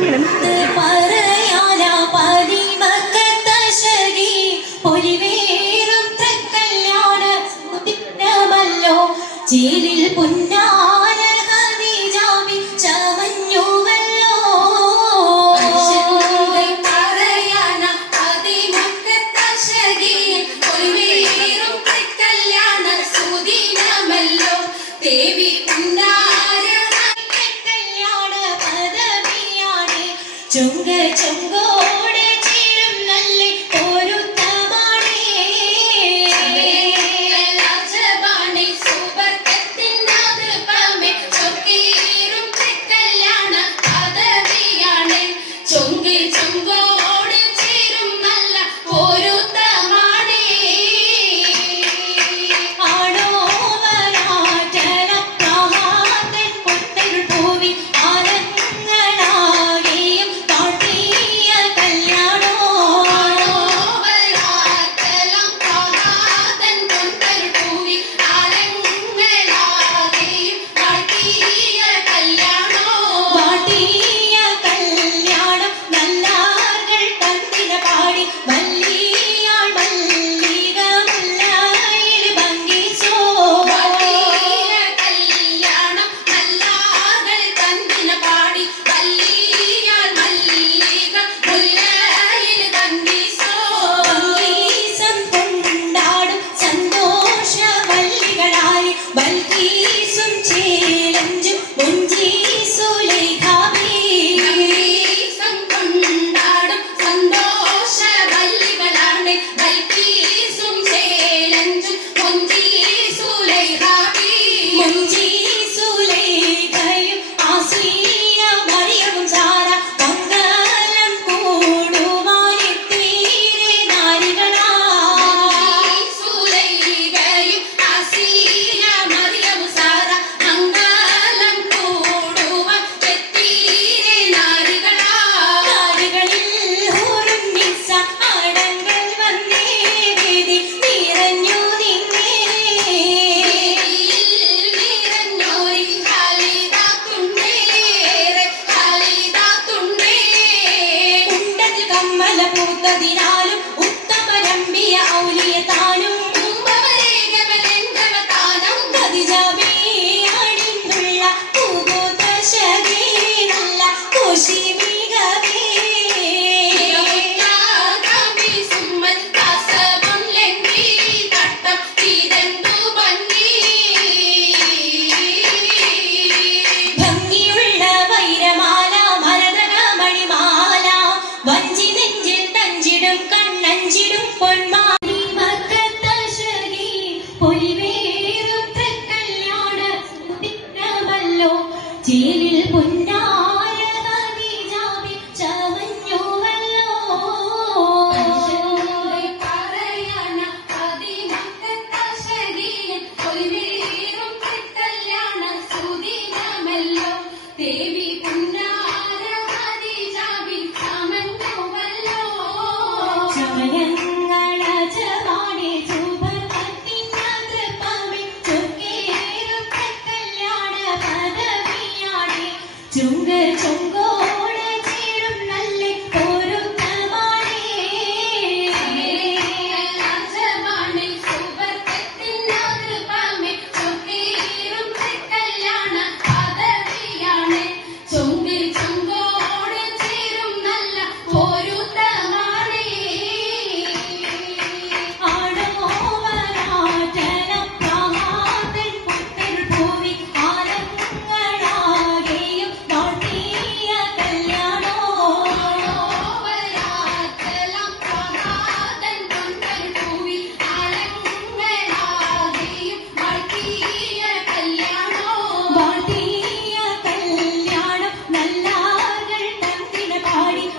มีอะไรไม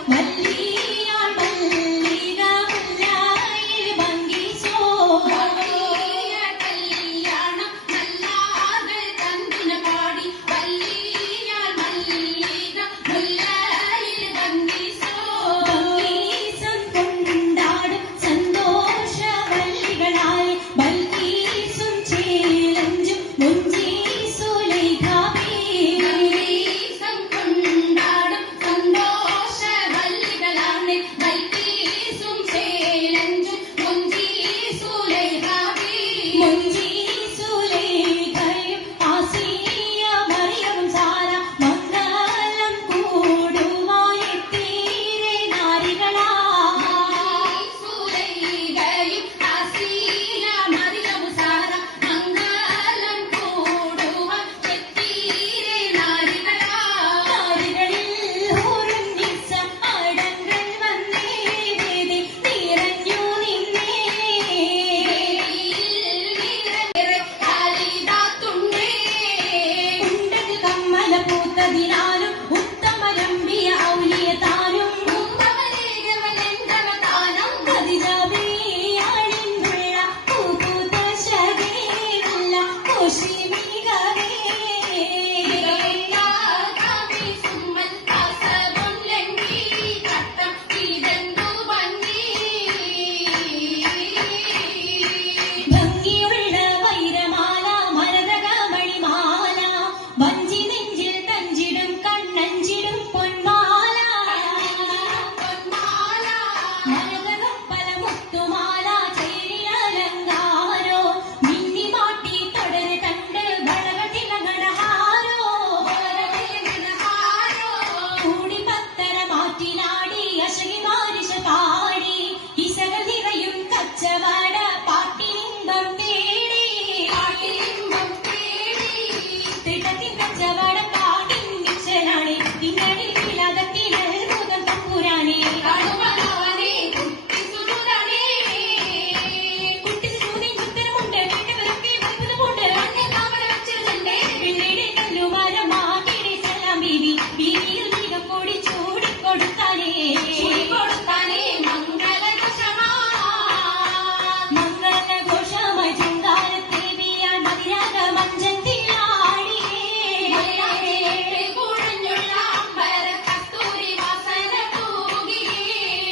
¿Vale? Thank you.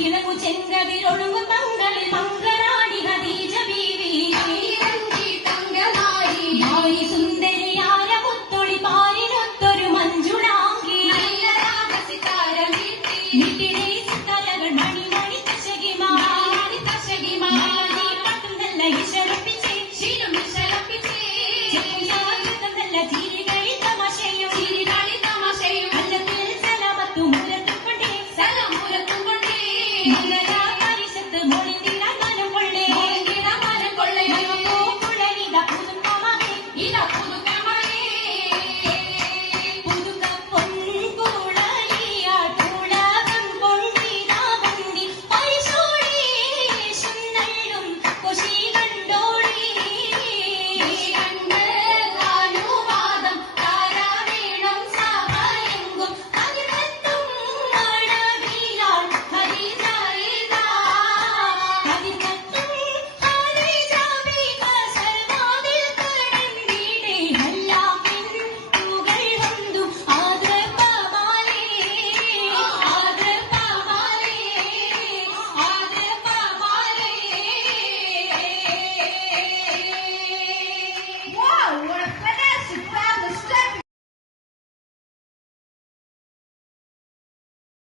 Y en